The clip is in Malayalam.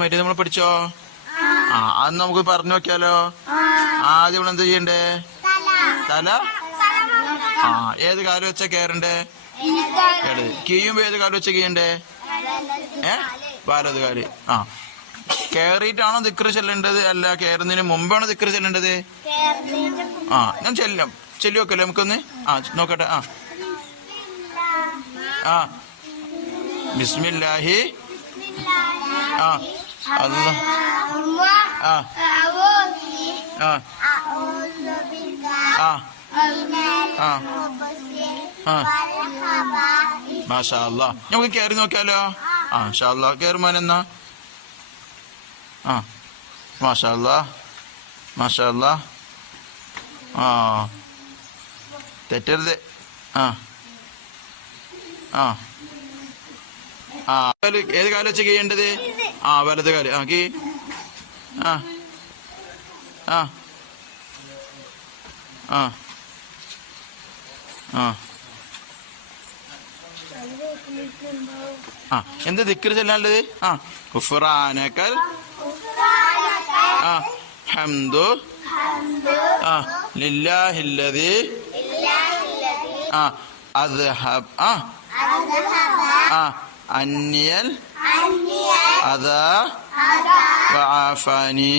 മറ്റേ നമ്മൾ പഠിച്ചോ? അത് നമുക്ക് പറഞ്ഞു നോക്കിയാലോ? ആദ്യം നമ്മൾ എന്താ ചെയ്യണ്ടേ? തല. ഏത് കാലം വെച്ചാ കയറണ്ടേ? കീയുമ്പോ ഏത് കാലം വെച്ചാ കീയണ്ടേ? വലത് കാല്. കയറിയിട്ടാണോ ദിക്ർ ചെല്ലേണ്ടത്? അല്ല, കയറുന്നതിന് മുമ്പാണോ ദിക്ർ ചെല്ലേണ്ടത്? ഞാൻ ചെല്ലി വെക്കല്ലേ നമുക്കൊന്ന്? നോക്കട്ടെ. ബിസ്മില്ലാഹി. അല്ലാഹ്. മാഷാ അല്ലാഹ്. നമുക്ക് കയറി നോക്കിയാലോ? ഇൻഷാ അല്ലാഹ്. കയറുമാനെന്നാ? മാഷാ അല്ലാഹ്, മാഷാ അല്ലാഹ്. തെറ്റരുത്. ഏത് കാലം വെച്ച് ചെയ്യേണ്ടത്? വലത് കാല്. കീ. എന്ത് ദിക്ർ ചെല്ലാനുള്ളത്? ഗുഫ്റാനകൽ ഹംദു ലില്ലാഹില്ലദി അദ്ഹബ അന്നിയൽ അദാ വഅഫാനി